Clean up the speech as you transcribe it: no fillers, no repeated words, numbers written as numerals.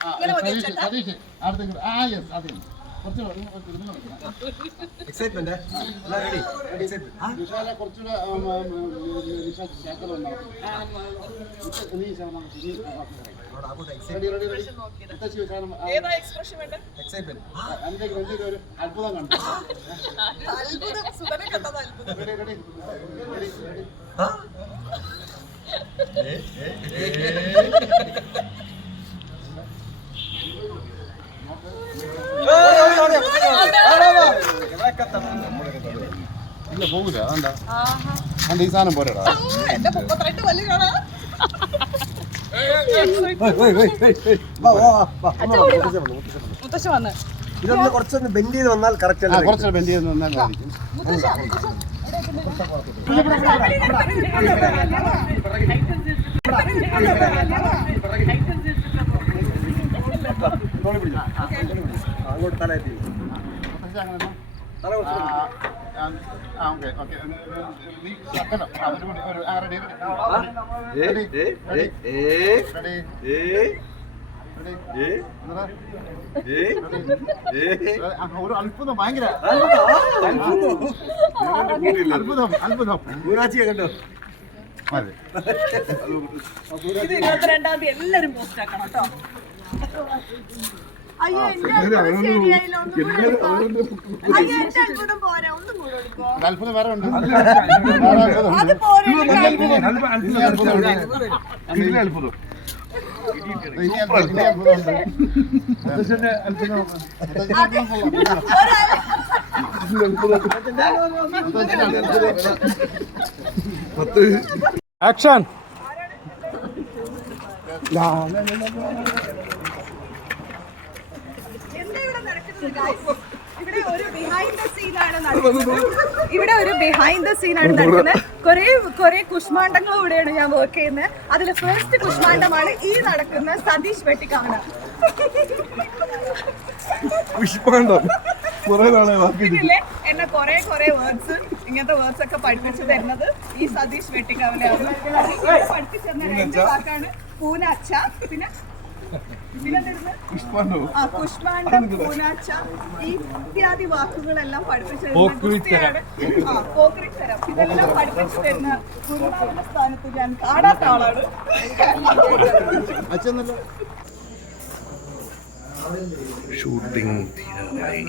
സതീഷ് അടുത്ത യെസ് അതെ എക്സൈറ്റ്മെന്റ് കുറച്ചുകൂടെ അത്ഭുതം കണ്ടു ഇല്ല പോകൂല അതെന്താ ഈ സാധനം പോരാടാ ഇതൊന്ന് കുറച്ചൊന്ന് ബെൻഡ് ചെയ്ത് വന്നാൽ കറക്റ്റ് അല്ല. കുറച്ച് ബെൻഡ് ചെയ്ത് വന്നാൽ സാധിക്കും. അങ്ങോട്ട് തല എത്തി തല ഒരു അത്ഭുതം ഭയങ്കര അത്ഭുതം അത്ഭുതം ഊരാച്ചിയെ കണ്ടോ? അതെ 22-ാം തീയതി എല്ലാരും പോസ്റ്റ് ആക്കണം കേട്ടോ. അത്ഭുതം വേറെ ഉണ്ട്. അത്ഭുതം ആക്ഷൻ. ഇവിടെ ഒരു ബിഹൈൻഡ് ദ സീനാണ് നടക്കുന്നത്. കുറെ കുഷ്മാണ്ഡങ്ങൾ ഇവിടെയാണ് ഞാൻ വർക്ക് ചെയ്യുന്നത്. അതിൽ ഫസ്റ്റ് കുഷ്മാണ്ഡമാണ് ഈ നടക്കുന്ന സതീഷ് വെട്ടിക്കാവണ. എന്നെ കുറെ വേർഡ്സ് ഇങ്ങനത്തെ വേർഡ്സ് ഒക്കെ പഠിപ്പിച്ചു തരുന്നത് ഈ സതീഷ് വെട്ടിക്കാവലാണ്. പഠിപ്പിച്ചു തന്ന രണ്ട് വാക്കാണ് പൂനാച്ച, പിന്നെ കുഷ്മാണ്ഡം, പൂനാച്ച ഇത്യാദി വാക്കുകളെല്ലാം പഠിപ്പിച്ചു തരുന്ന പോക്രിത്തരം ഇതെല്ലാം പഠിപ്പിച്ചു തരുന്ന ഗുരുനാഥന്റെ സ്ഥാനത്ത് ഞാൻ കാണാത്ത ആളാണ്. ഷൂട്ടിംഗ് തീരാറായി.